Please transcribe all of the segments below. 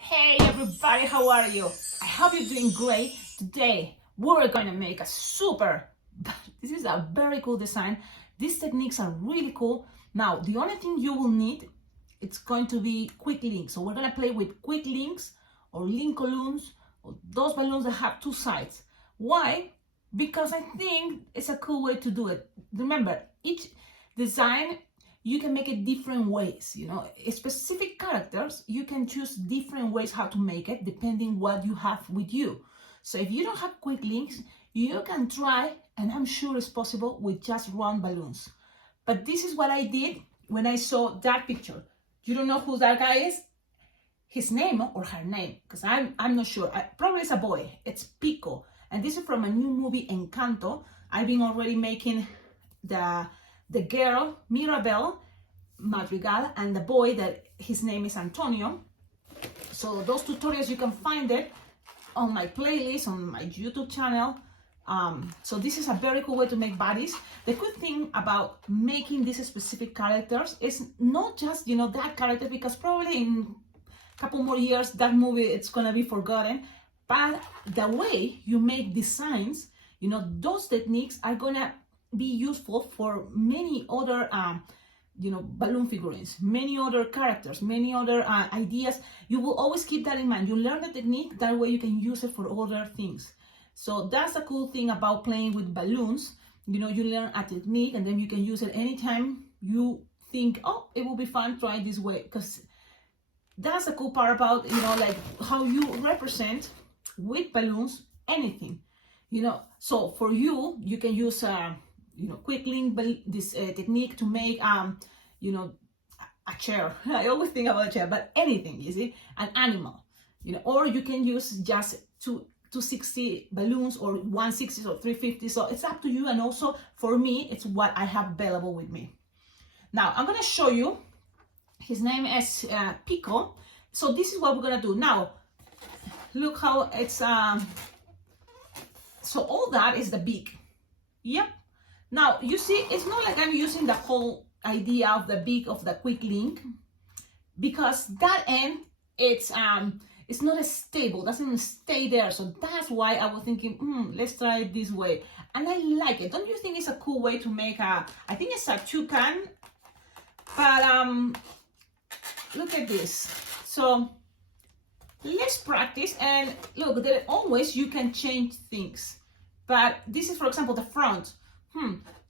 Hey everybody, how are you? I hope you're doing great. Today we're going to make a this is a very cool design. These techniques are really cool. Now the only thing you will need, it's going to be quick links. So we're going to play with quick links or link balloons, or those balloons that have two sides. Why? Because I think it's a cool way to do it. Remember, each design you can make it different ways, specific characters, you can choose different ways how to make it depending what you have with you. So if you don't have quick links, you can try, and I'm sure it's possible, with just round balloons. But this is what I did when I saw that picture. You don't know who that guy is? His name or her name, because I'm not sure. Probably it's a boy. It's Pico. And this is from a new movie, Encanto. I've been already making the girl, Mirabel Madrigal, and the boy that his name is Antonio. So those tutorials, you can find it on my playlist, on my YouTube channel. So this is a very cool way to make bodies. The good thing about making these specific characters is not just, that character, because probably in a couple more years, that movie, it's gonna be forgotten. But the way you make designs, those techniques are gonna be useful for many other balloon figurines, many other characters, many other ideas. You will always keep that in mind. You learn the technique, that way you can use it for other things. So that's a cool thing about playing with balloons. You learn a technique and then you can use it anytime you think, oh, it will be fun, try this way. Because that's the cool part about, like how you represent with balloons anything. So for you can use quick link this technique to make a chair. I always think about a chair, but anything, you see, an animal, or you can use just 260 balloons or 160 or 350. So it's up to you. And also for me, it's what I have available with me. Now I'm going to show you. His name is Pico. So this is what we're going to do now. Look how it's so all that is the beak. Yep. Now you see, it's not like I'm using the whole idea of the beak of the quick link, because that end, it's not as stable, doesn't stay there. So that's why I was thinking, let's try it this way. And I like it. Don't you think it's a cool way to make I think it's a toucan, but look at this. So let's practice, and look, there always you can change things. But this is, for example, the front.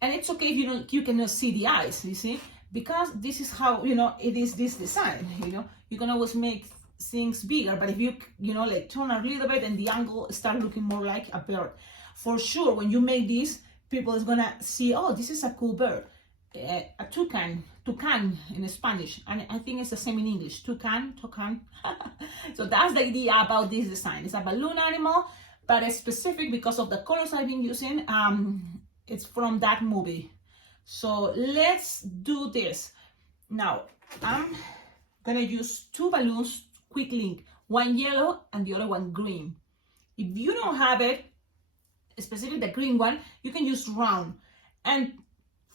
And it's okay if you cannot see the eyes, you see, because this is how, it is this design, you can always make things bigger. But if you, like turn a little bit and the angle start looking more like a bird, for sure, when you make this, people is gonna see, oh, this is a cool bird. A tucán in Spanish, and I think it's the same in English, tucán. So that's the idea about this design. It's a balloon animal, but it's specific because of the colors I've been using. It's from that movie. So let's do this. Now I'm gonna use two balloons, quick link, one yellow and the other one green. If you don't have it, specifically the green one, you can use round. And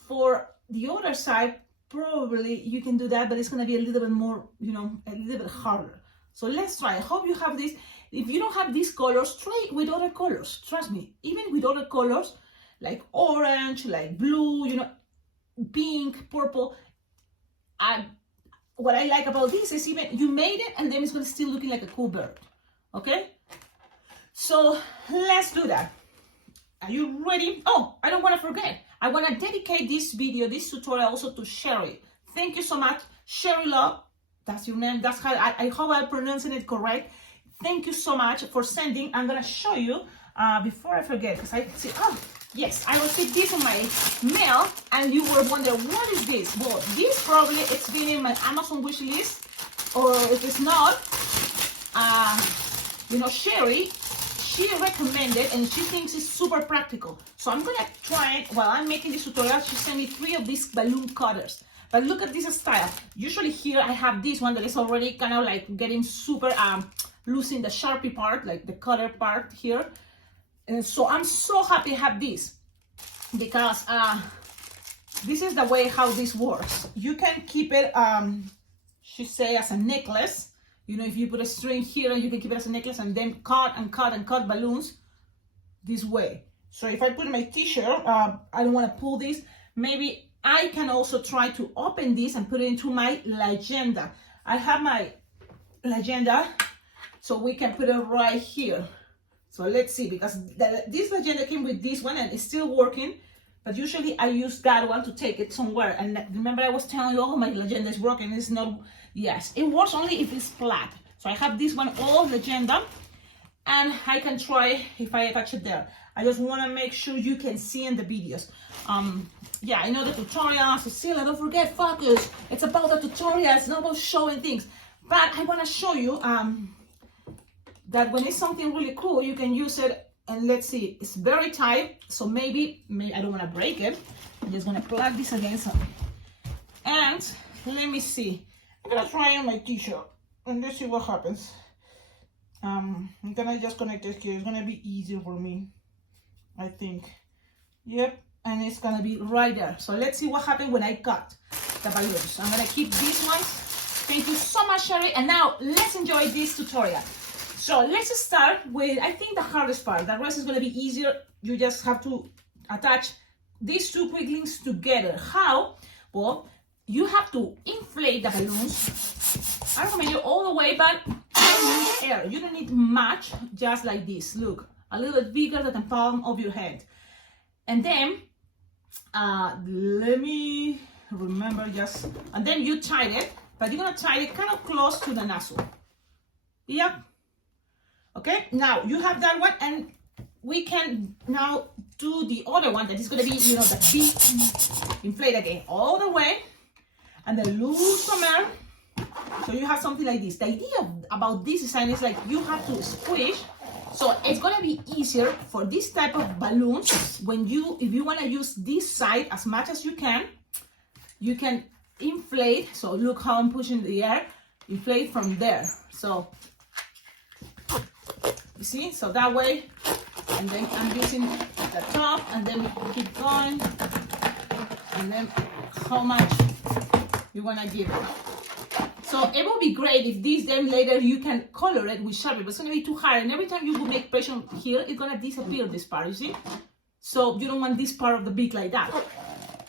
for the other side, probably you can do that, but it's gonna be a little bit more, a little bit harder. So let's try. I hope you have this. If you don't have these colors, try it with other colors. Trust me, even with other colors, like orange, like blue, pink, purple. What I like about this is even you made it and then it's going to still looking like a cool bird. Okay? So let's do that. Are you ready? Oh, I don't want to forget. I want to dedicate this video, this tutorial also to Sherry. Thank you so much. Sherry Love, that's your name. That's how I hope I'm pronouncing it correct. Thank you so much for sending. I'm going to show you before I forget, because I see, yes, I received this in my mail, and you were wondering, what is this? Well, this probably, it's been in my Amazon wish list, or if it's not, Sherry, she recommended, and she thinks it's super practical. So I'm gonna try it while I'm making this tutorial. She sent me 3 of these balloon cutters. But look at this style. Usually here I have this one that is already kind of like getting super, losing the Sharpie part, like the cutter part here. And so I'm so happy to have this, because this is the way how this works. You can keep it, she say, as a necklace. You know, if you put a string here, you can keep it as a necklace and then cut and cut and cut balloons this way. So if I put my t-shirt, I don't want to pull this. Maybe I can also try to open this and put it into my legenda. I have my legenda, so we can put it right here. So let's see, because this legenda came with this one and it's still working, but usually I use that one to take it somewhere. And remember I was telling you, oh, my legenda is broken. It's not, yes, it works only if it's flat. So I have this one all legenda, and I can try if I attach it there. I just want to make sure you can see in the videos. Yeah, I know the tutorial, Cecilia, don't forget, focus. It's about the tutorial, it's not about showing things. But I want to show you that when it's something really cool, you can use it. And let's see, it's very tight, so maybe I don't want to break it. I'm just going to plug this against it. And let me see. I'm going to try on my t-shirt and let's see what happens. I'm going to just connect it here. It's going to be easier for me, I think. Yep, and it's going to be right there. So let's see what happens when I cut the balloons. I'm going to keep these ones. Thank you so much, Sherry. And now let's enjoy this tutorial. So let's start with, I think, the hardest part. The rest is going to be easier. You just have to attach these two quick links together. How? Well, you have to inflate the balloons. I recommend you all the way, but you need air. You don't need much, just like this. Look, a little bit bigger than the palm of your hand. And then, let me remember just, and then you tie it, but you're going to tie it kind of close to the nozzle. Yep. Okay, now you have that one, and we can now do the other one that is going to be, you know, the big inflate again all the way, and then lose some air. So you have something like this. The idea about this design is like you have to squish, so it's going to be easier for this type of balloons. When if you want to use this side as much as you can inflate. So look how I'm pushing the air, inflate from there. So you see, so that way, and then I'm using the top, and then we keep going, and then how much you want to give it. So it will be great if this, then later you can color it with Sharpie, but it's going to be too hard, and every time you make pressure here, it's going to disappear this part, you see? So you don't want this part of the beak like that.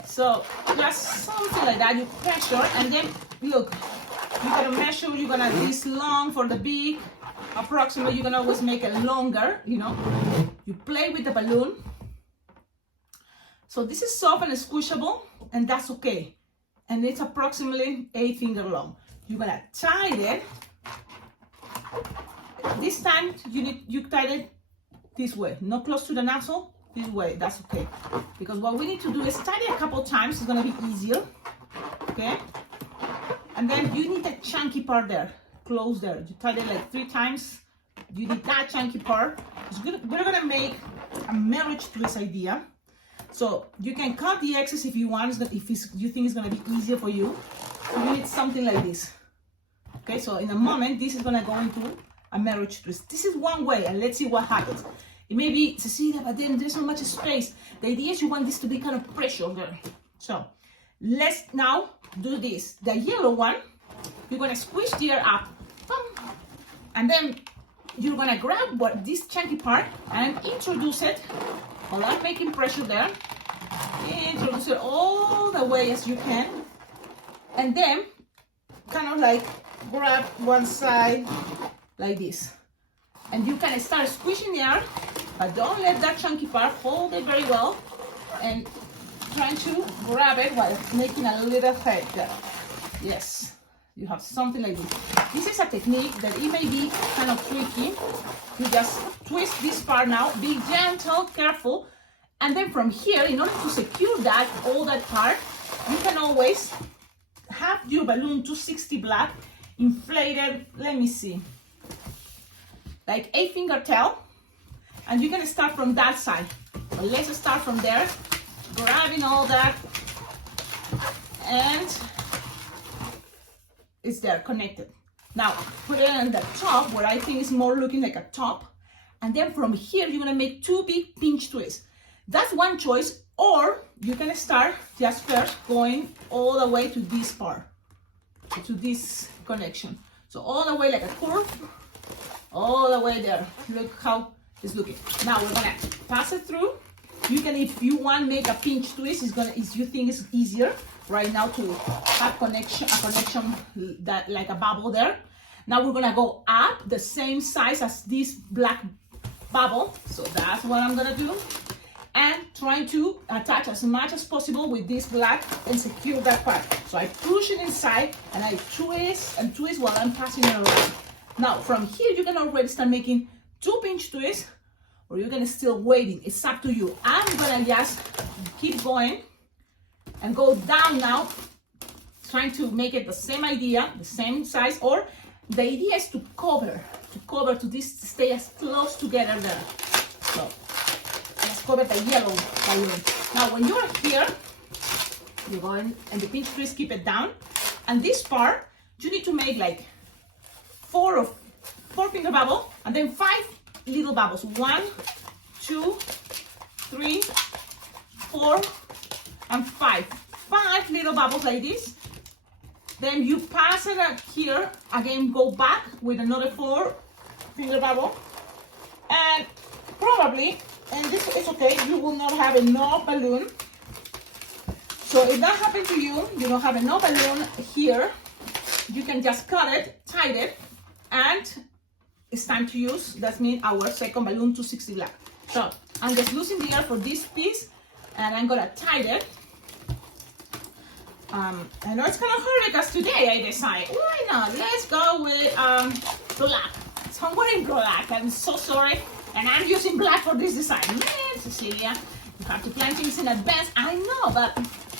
So just something like that, you pressure, and then look, you're going to measure, you're going to this long for the beak. Approximately, you can always make it longer, you know. You play with the balloon. So this is soft and squishable, and that's okay. And it's approximately 8 finger long. You're gonna tie it. This time you tie it this way, not close to the nozzle. This way, that's okay. Because what we need to do is tie it a couple times. It's gonna be easier. Okay. And then you need the chunky part there. Close there. You tie it like 3 times. You need that chunky part. We're gonna make a marriage twist idea. So you can cut the excess if you want, if you think it's gonna be easier for you. So you need something like this. Okay, so in a moment, this is gonna go into a marriage twist. This is one way, and let's see what happens. It may be, Cecilia, but then there's not much space. The idea is you want this to be kind of pressure there. So let's now do this. The yellow one, you're gonna squish the air up, and then you're gonna grab this chunky part and introduce it without making pressure there. Introduce it all the way as you can, and then kind of like grab one side like this, and you can start squishing the air, but don't let that chunky part hold it very well, and trying to grab it while making a little head there. Yes. You have something like this. This is a technique that it may be kind of tricky. You just twist this part now, be gentle, careful, and then from here, in order to secure that, all that part, you can always have your balloon 260 black inflated, let me see, like 8 finger tail, and you can start from that side. But let's start from there, grabbing all that, and it's there, connected. Now, put it on the top, where I think it's more looking like a top. And then from here, you're gonna make 2 big pinch twists. That's one choice, or you can start just first going all the way to this part, to this connection. So all the way like a curve, all the way there. Look how it's looking. Now we're gonna pass it through. You can, if you want, make a pinch twist. If you think it's easier right now to have a connection that like a bubble there. Now we're gonna go up the same size as this black bubble. So that's what I'm gonna do. And trying to attach as much as possible with this black and secure that part. So I push it inside and I twist and twist while I'm passing it around. Now from here you can already start making 2 pinch twists, or you're gonna still waiting. It's up to you. I'm gonna just keep going and go down now, trying to make it the same idea, the same size, or the idea is to cover to this, to stay as close together there. So let's cover the yellow balloon. Now when you're here, you go in and the pinch twist, keep it down. And this part, you need to make like 4 finger bubble and then 5 little bubbles. 1, 2, 3, 4, and 5. 5 little bubbles like this. Then you pass it up here, again go back with another 4 finger bubble. And probably, and this is okay, you will not have enough balloon. So if that happened to you, you don't have enough balloon here, you can just cut it, tie it, and it's time to use. That means our second balloon 260 black. So I'm just losing the air for this piece, and I'm gonna tie it. I know it's kind of hard because today I decided, why not? Let's go with black. So I'm wearing black. I'm so sorry, and I'm using black for this design. Man, Cecilia, you have to plan things in advance. I know, but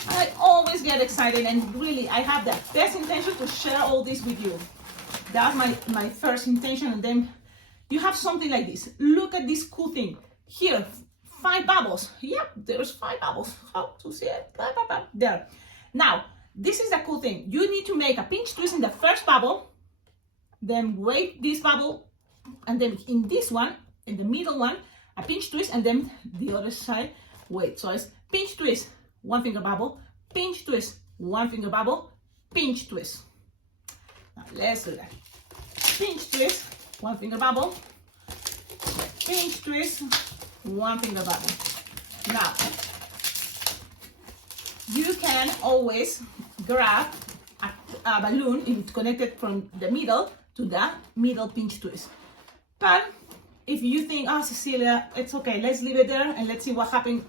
I always get excited, and really, I have the best intention to share all this with you. That's my first intention, and then you have something like this. Look at this cool thing. Here, 5 bubbles. Yep, there's 5 bubbles. How to see it? There. Now, this is the cool thing. You need to make a pinch twist in the first bubble, then wait this bubble, and then in this one, in the middle one, a pinch twist, and then the other side, wait. So it's pinch twist, 1 finger bubble, pinch twist, 1 finger bubble, pinch twist. Now let's do that. Pinch twist, 1 finger bubble, pinch twist, 1 finger bubble. Now, you can always grab a balloon if it's connected from the middle to the middle pinch twist. But if you think, oh, Cecilia, it's okay, let's leave it there and let's see what happens,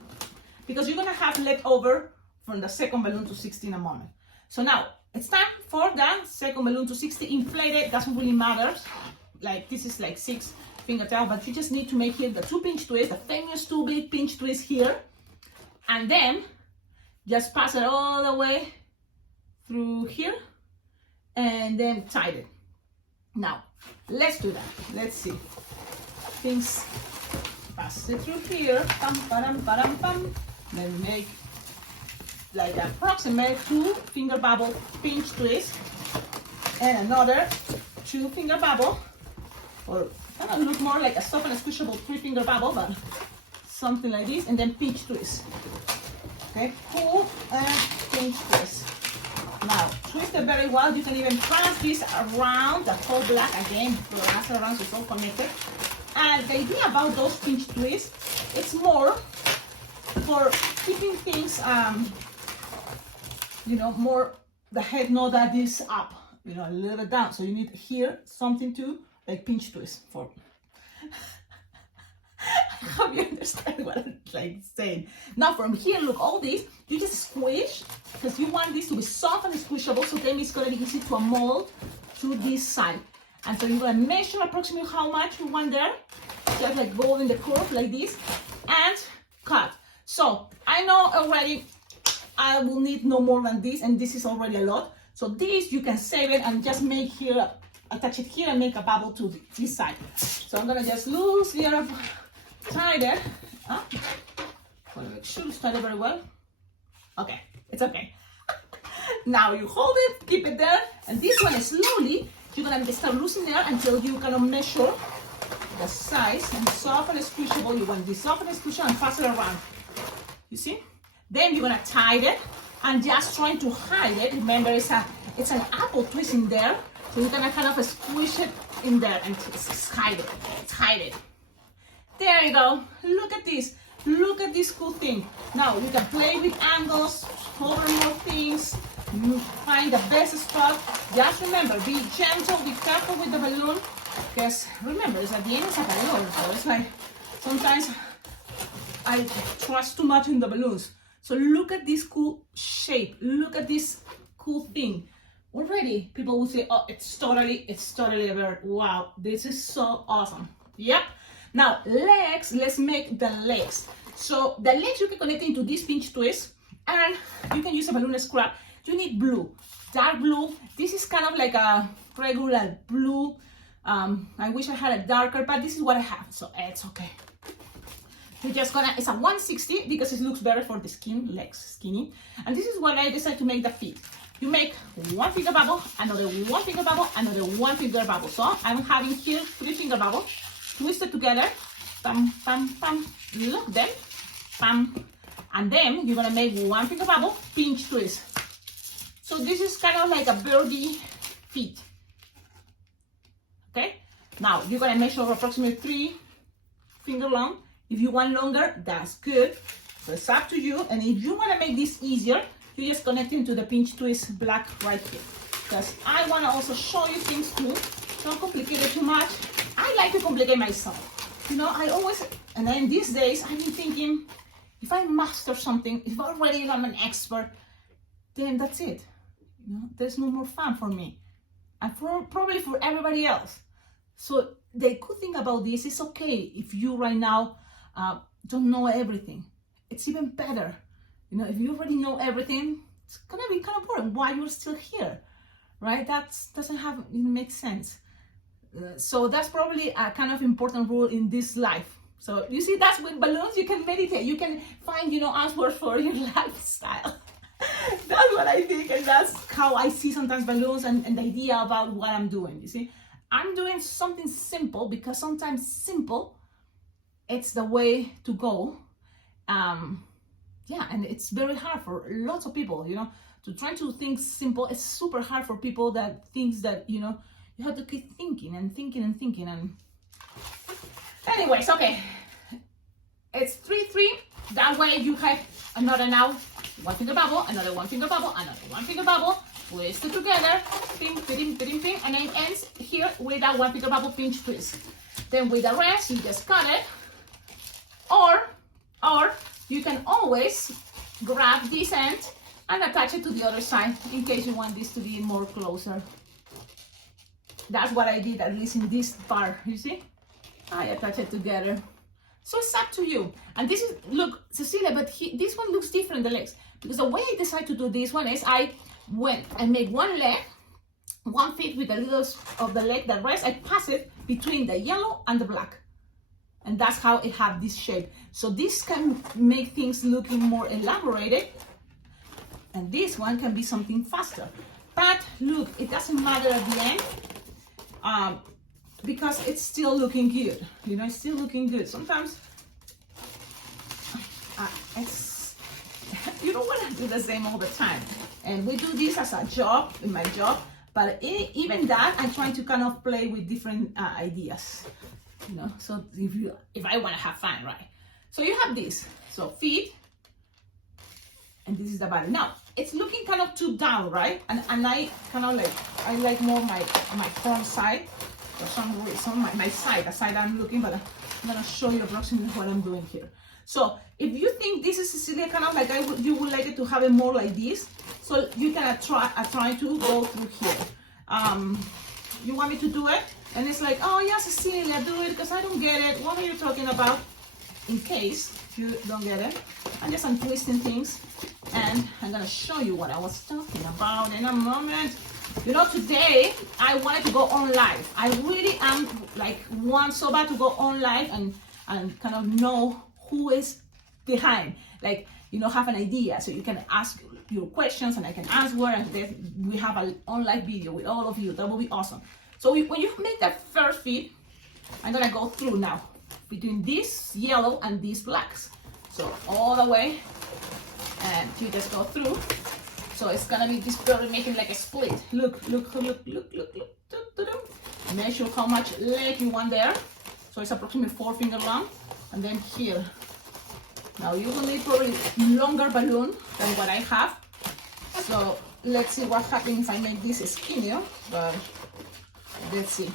because you're gonna have leftover from the second balloon to 60 in a moment. So now it's time for the second balloon to 60. Inflated, doesn't really matter. Like this is like 6 finger tail, but you just need to make here the 2 pinch twists, the famous 2 big pinch twists here, and then just pass it all the way through here and then tie it. Now, let's do that. Let's see. Things, pass it through here. Then make like approximate 2 finger bubble pinch twist and another 2 finger bubble, or kind of look more like a soft and squishable 3 finger bubble, but something like this, and then pinch twist. Okay, pull and pinch twist. Now, twist it very well. You can even pass this around the whole black again, pass it around so it's all connected. And the idea about those pinch twists, it's more for keeping things, you know, more the head know that is up, you know, a little bit down. So you need here something to like pinch twist for. I hope you understand what I'm like saying. Now from here, look, all this, you just squish, because you want this to be soft and squishable, so then it's going to be easy to mold to this side. And so you're going to measure approximately how much you want there, just like go in the curve like this, and cut. So I know already I will need no more than this, and this is already a lot. So this, you can save it and just make here, attach it here and make a bubble to this side. So I'm going to just loosely tie it. Want to make sure it's tied very well. Okay, it's okay. Now you hold it, keep it there, and this one is slowly, you're gonna start loosening there until you kind of measure the size, and soft and squishable. You want this soft and squishable and pass it around. You see? Then you're gonna tie it and just trying to hide it. Remember, it's an apple twist in there, So you're gonna kind of squish it in there and it's hide it. It's hide it. There you go. Look at this. Look at this cool thing. Now you can play with angles, hover more things, find the best spot. Just remember, be gentle, be careful with the balloon, because remember, it's at the end it's a balloon, so it's like sometimes I trust too much in the balloons. So look at this cool shape. Look at this cool thing. Already people will say, oh, it's totally a bird. Wow, this is so awesome. Yep. Now legs, let's make the legs. So the legs you can connect into this pinch twist, and you can use a balloon scrap. You need blue, dark blue. This is kind of like a regular blue. I wish I had a darker, but this is what I have, so it's okay. You're just gonna, it's a 160 because it looks better for the skin, legs, skinny. And this is what I decided to make the feet. You make one finger bubble, another one finger bubble, another one finger bubble. So I'm having here 3 finger bubbles twisted together, pam, pam, pam, look them, pam, and then you're gonna make one finger bubble, pinch twist. So this is kind of like a birdie feet. Okay, now you're gonna measure approximately 3 finger long. If you want longer, that's good. So it's up to you. And if you wanna make this easier, you just connect into the pinch twist black right here. Because I wanna also show you things too. Don't complicate it too much. I like to complicate myself. You know, I always, and then these days, I've been thinking, if I master something, if already I'm an expert, then that's it. You know, there's no more fun for me. And probably for everybody else. So the good thing about this is okay if you right now don't know everything. It's even better. You know, if you already know everything, it's gonna be kind of boring. Why you're still here, right? That doesn't make sense. So that's probably a kind of important rule in this life. So you see, that's with balloons, you can meditate, you can find, you know, answers for your lifestyle. That's what I think, and that's how I see sometimes balloons and the idea about what I'm doing. You see, I'm doing something simple because sometimes simple, it's the way to go. Yeah, and it's very hard for lots of people, you know, to try to think simple. It's super hard for people that thinks that, you know, you have to keep thinking and thinking and thinking. And anyways, okay, it's 3-3. That way you have another now. One finger bubble, another one finger bubble, another one finger bubble, twist it together, ping, ping, ping, ping, and then it ends here with that one finger bubble pinch twist. Then with the rest, you just cut it, or you can always grab this end and attach it to the other side in case you want this to be more closer. That's what I did, at least in this part, you see? I attach it together. So it's up to you. And this is, look, Cecilia, but this one looks different, the legs. Because the way I decided to do this one is I make one leg, one feet with the little of the leg, the rest I pass it between the yellow and the black. And that's how it have this shape. So this can make things looking more elaborated. And this one can be something faster. But look, it doesn't matter at the end. Because it's still looking good, you know, it's still looking good. Sometimes you don't want to do the same all the time. And we do this as a job, in my job, but even that, I'm trying to kind of play with different ideas, you know, so if I want to have fun, right? So you have this, so feet, and this is the body. Now, it's looking kind of too down, right? And I kind of like, I like more my front side. For some reason, my side, the side I'm looking, but I'm gonna show you approximately what I'm doing here. So if you think this is Cecilia, kind of like you would like it to have it more like this, so you can try to go through here. You want me to do it? And it's like, oh yeah, Cecilia, do it, because I don't get it. What are you talking about? In case you don't get it, I'm just untwisting things, and I'm gonna show you what I was talking about in a moment. You know, today I wanted to go on live. I really am like want so bad to go on live and kind of know who is behind. Like, you know, have an idea so you can ask your questions and I can answer, and then we have an on live video with all of you. That will be awesome. So when you make that first feet, I'm gonna go through now between this yellow and these blacks. So all the way, and you just go through. So it's gonna be this very making like a split. Look. Measure how much leg you want there. So it's approximately 4 finger long. And then here. Now you will need probably longer balloon than what I have. So let's see what happens if I make this skinnier. But let's see.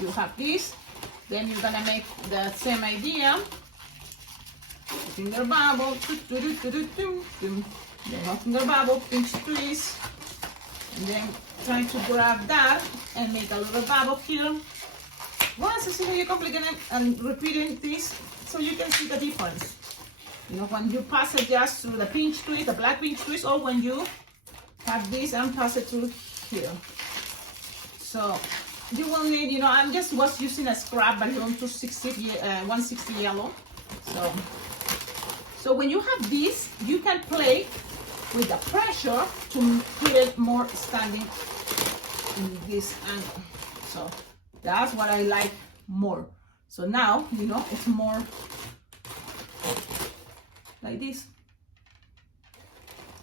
You have this. Then you're gonna make the same idea. Finger bubble. Then one finger bubble, pinch twist. And then trying to grab that and make a little bubble here. Once you see how you're complicating and repeating this, so you can see the difference. You know, when you pass it just through the pinch twist, the black pinch twist, or when you have this and pass it through here. So you will need, you know, I just was using a scrap balloon 160 yellow. So when you have this, you can play with the pressure to put it more standing in this angle. So that's what I like more. So now, you know, it's more like this.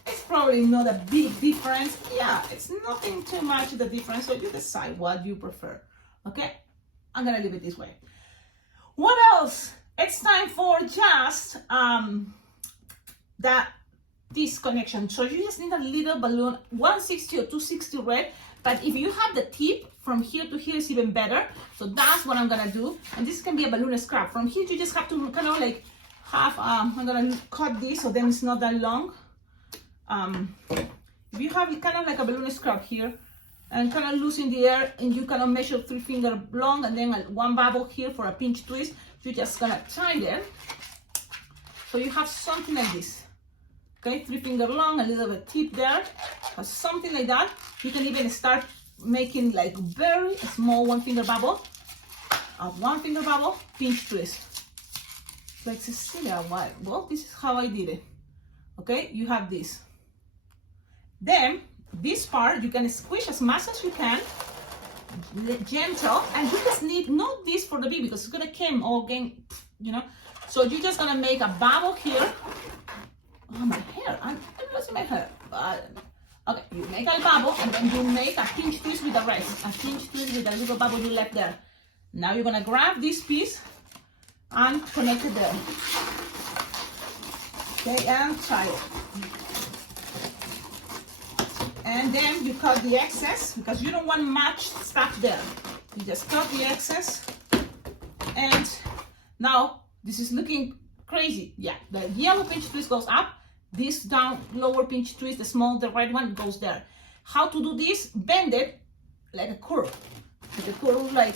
It's probably not a big difference. Yeah, it's nothing too much the difference. So you decide what you prefer. Okay, I'm gonna leave it this way. What else? It's time for just this connection. So you just need a little balloon, 160 or 260 red. But if you have the tip from here to here, is even better. So that's what I'm gonna do. And this can be a balloon scrap. From here, you just have to kind of like have. I'm gonna cut this so then it's not that long. If you have kind of like a balloon scrap here, and kind of loose in the air, and you kind of measure 3 finger long, and then one bubble here for a pinch twist. You're just gonna tie them. So you have something like this. Okay, 3 finger long, a little bit tip there, something like that. You can even start making like very small 1 finger bubble, a 1 finger bubble, pinch twist. Like Cecilia Villar. Well, this is how I did it. Okay, you have this. Then this part you can squish as much as you can, gentle, and you just need not this for the bee because it's gonna come all again, you know. So you're just gonna make a bubble here. Oh, my hair, I'm losing my hair. Okay, you make a bubble and then you make a pinch twist with the rest. A pinch twist with a little bubble you left there. Now you're gonna grab this piece and connect it there. Okay, and tie it. And then you cut the excess because you don't want much stuff there. You just cut the excess. And now this is looking crazy. Yeah, the yellow pinch twist goes up. This down lower pinch twist, the red one goes there. How to do this? Bend it like a curve. Like a curve, like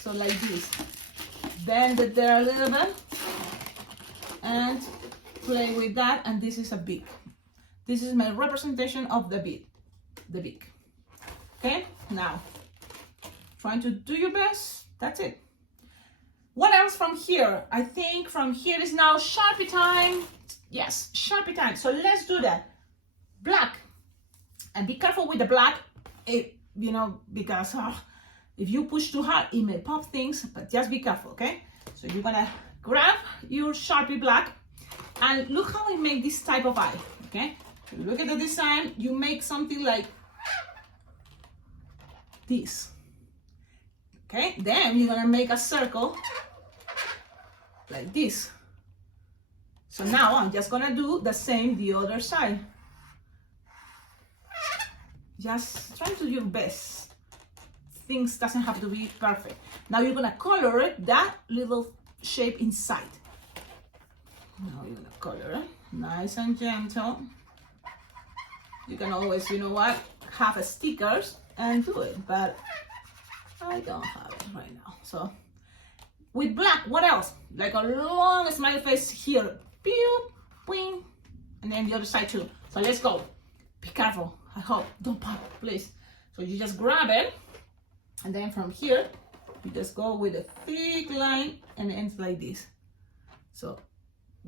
so, like this. Bend it there a little bit and play with that. And this is a beak. This is my representation of the beak. Okay, now trying to do your best. That's it. What else from here? I think from here is now Sharpie time. Yes, Sharpie time. So let's do that. Black. And be careful with the black, you know, because if you push too hard, it may pop things, but just be careful, okay? So you're gonna grab your Sharpie black and look how I make this type of eye, okay? So look at the design, you make something like this, okay? Then you're gonna make a circle like this. So now I'm just gonna do the same the other side. Just try to do your best. Things doesn't have to be perfect. Now you're gonna color it, that little shape inside. Now you're gonna color it, nice and gentle. You can always, you know what, have stickers and do it, but I don't have it right now. So with black, what else? Like a long smiley face here. Pew, wing, and then the other side too. So let's go. Be careful. I hope don't pop, please. So you just grab it, and then from here you just go with a thick line and ends like this. So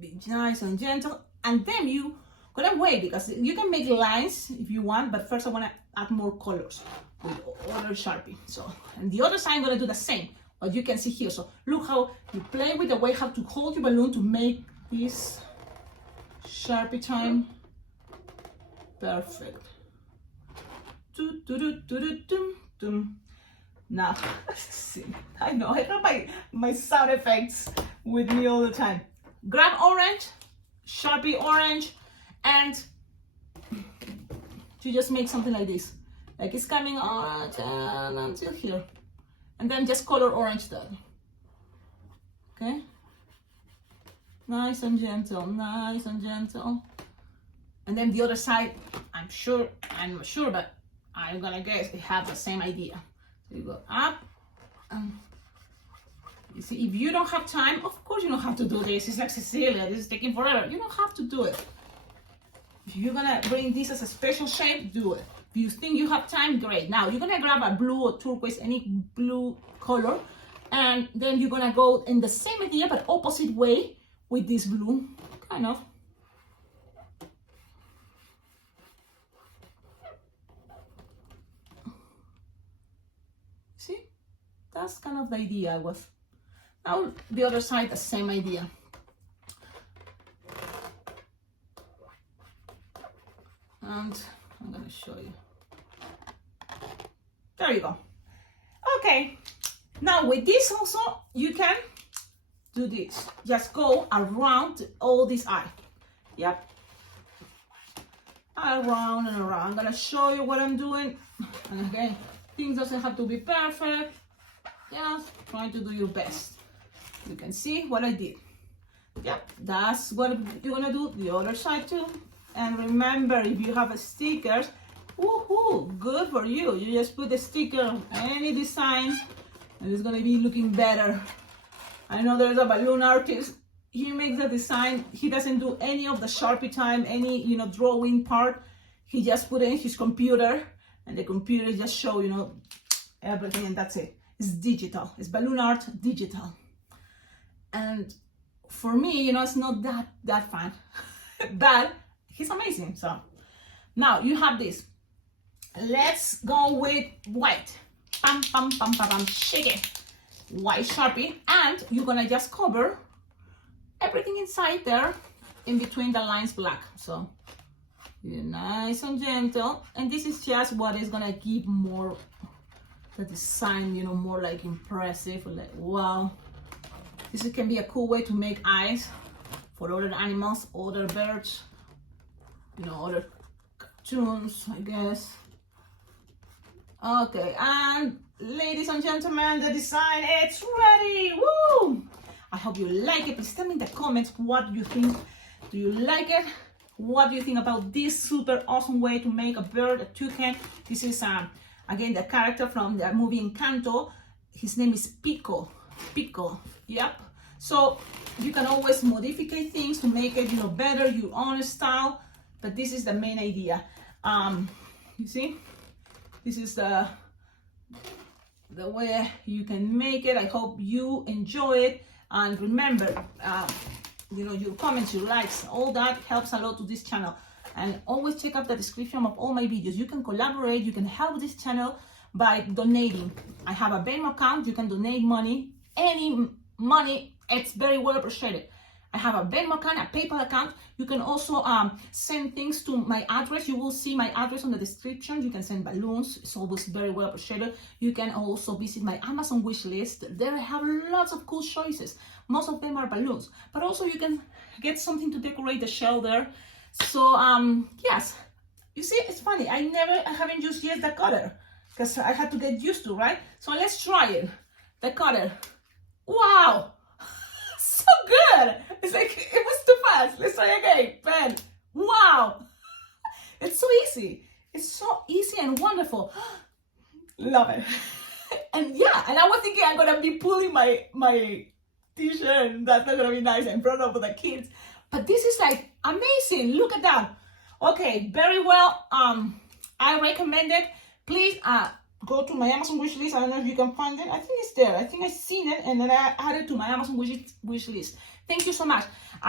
be nice and gentle, and then you gonna wait because you can make lines if you want, but first I want to add more colors with other Sharpie. So, and the other side I'm gonna do the same, but you can see here. So look how you play with the way how to hold your balloon to make this Sharpie time Perfect. Now, see, I know I have my sound effects with me all the time. Grab orange, Sharpie orange, and you just make something like this. Like it's coming orange and until here. And then just color orange that. Okay? Nice and gentle, nice and gentle. And then the other side, I'm not sure, but I'm gonna guess it has the same idea. So you go up, you see, if you don't have time, of course you don't have to do this. It's like Cecilia, this is taking forever. You don't have to do it. If you're gonna bring this as a special shape, do it. If you think you have time, great. Now you're gonna grab a blue or turquoise, any blue color, and then you're gonna go in the same idea but opposite way with this blue, kind of. See, that's kind of the idea I was. Now the other side, the same idea. And I'm gonna show you. There you go. Okay, now with this also, you can do this. Just go around all this eye. Yep. Around and around. I'm gonna show you what I'm doing. And again, things doesn't have to be perfect. Just try to do your best. You can see what I did. Yep, that's what you're gonna do the other side too. And remember, if you have a stickers, woohoo, good for you. You just put the sticker on any design and it's gonna be looking better. I know there's a balloon artist. He makes the design. He doesn't do any of the Sharpie time, any, drawing part. He just put it in his computer and the computer just show, everything, and that's it. It's digital. It's balloon art digital. And for me, it's not that fun, but he's amazing. So now you have this. Let's go with white. Pam, pam, pam, pam, pam, shake it. White Sharpie, and you're gonna just cover everything inside there, in between the lines black. So you're nice and gentle, and this is just what is gonna give more the design, more like impressive, like wow. This can be a cool way to make eyes for other animals, other birds, other cartoons, I guess. Okay, and ladies and gentlemen, the design, it's ready. Woo! I hope you like it. Please tell me in the comments what you think. Do you like it? What do you think about this super awesome way to make a bird, a toucan? This is again the character from the movie Encanto. His name is Pico. Pico. Yep. So you can always modify things to make it better, your own style. But this is the main idea. You see, this is the way you can make it. I hope you enjoy it, and remember, your comments, your likes, all that helps a lot to this channel. And always check out the description of all my videos. You can collaborate, you can help this channel by donating. I have a Venmo account. You can donate money, any money. It's very well appreciated. I have a Venmo account, a PayPal account. You can also send things to my address. You will see my address on the description. You can send balloons. It's always very well appreciated. You can also visit my Amazon wish list. There I have lots of cool choices. Most of them are balloons. But also you can get something to decorate the shell there. So, yes. You see, it's funny. I haven't used yet the cutter because I had to get used to, right? So let's try it. The cutter. Wow! So good! It's like, it was too fast. Let's try again. Pen. Wow! It's so easy. It's so easy and wonderful. Love it. And yeah, and I was thinking I'm gonna be pulling my t-shirt, and that's not gonna be nice in front of the kids. But this is like amazing. Look at that. Okay, very well. I recommend it. Please go to my Amazon wish list. I don't know if you can find it. I think it's there. I think I've seen it, and then I added to my Amazon wish list. Thank you so much.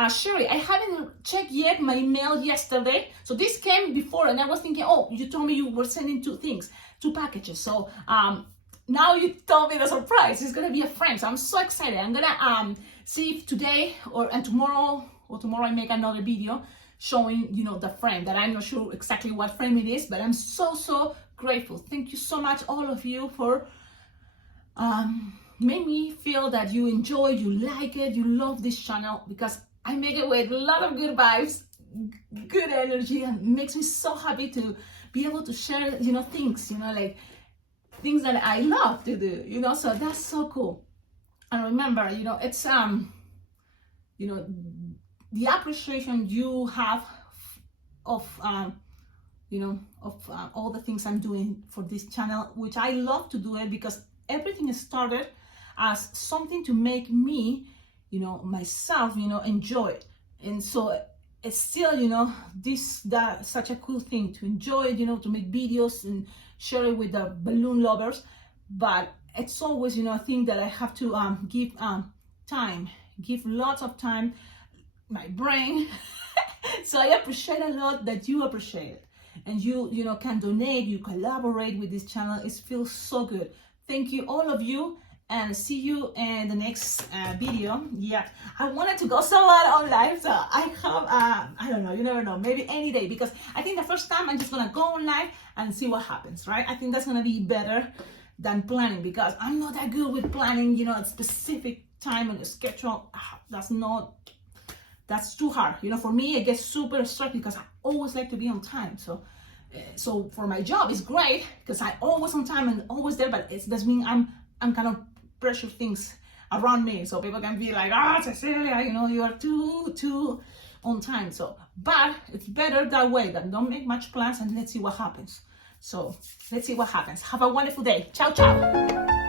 Sherry, I haven't checked yet my mail yesterday. So this came before, and I was thinking, oh, you told me you were sending two packages. So now you told me the surprise. It's gonna be a frame. So I'm so excited. I'm gonna see if today or tomorrow I make another video showing, you know, the frame that I'm not sure exactly what frame it is, but I'm so grateful. Thank you so much, all of you, for make me feel that you enjoy, you like it, you love this channel, because I make it with a lot of good vibes, good energy, and it makes me so happy to be able to share, you know, things, you know, like things that I love to do, you know, so that's so cool. And remember, you know, it's you know, the appreciation you have of you know, of all the things I'm doing for this channel, which I love to do it, because everything started as something to make me, you know, myself, you know, enjoy it. And so it's still, you know, that's such a cool thing to enjoy it, you know, to make videos and share it with the balloon lovers. But it's always, you know, a thing that I have to give time, give lots of time, my brain. So I appreciate a lot that you appreciate it, and you know, can donate, you collaborate with this channel. It feels so good. Thank you, all of you, and see you in the next video. Yeah, I wanted to go somewhere on live, so I have I don't know, you never know, maybe any day, because I think the first time I'm just gonna go on live and see what happens, right? I think that's gonna be better than planning, because I'm not that good with planning, you know, a specific time and a schedule. That's too hard, you know. For me, it gets super stressed because I always like to be on time. So for my job, it's great because I always on time and always there. But it does mean I'm kind of pressure things around me, so people can be like, Cecilia, you know, you are too on time. So, but it's better that way. Than don't make much plans and let's see what happens. So let's see what happens. Have a wonderful day. Ciao, ciao.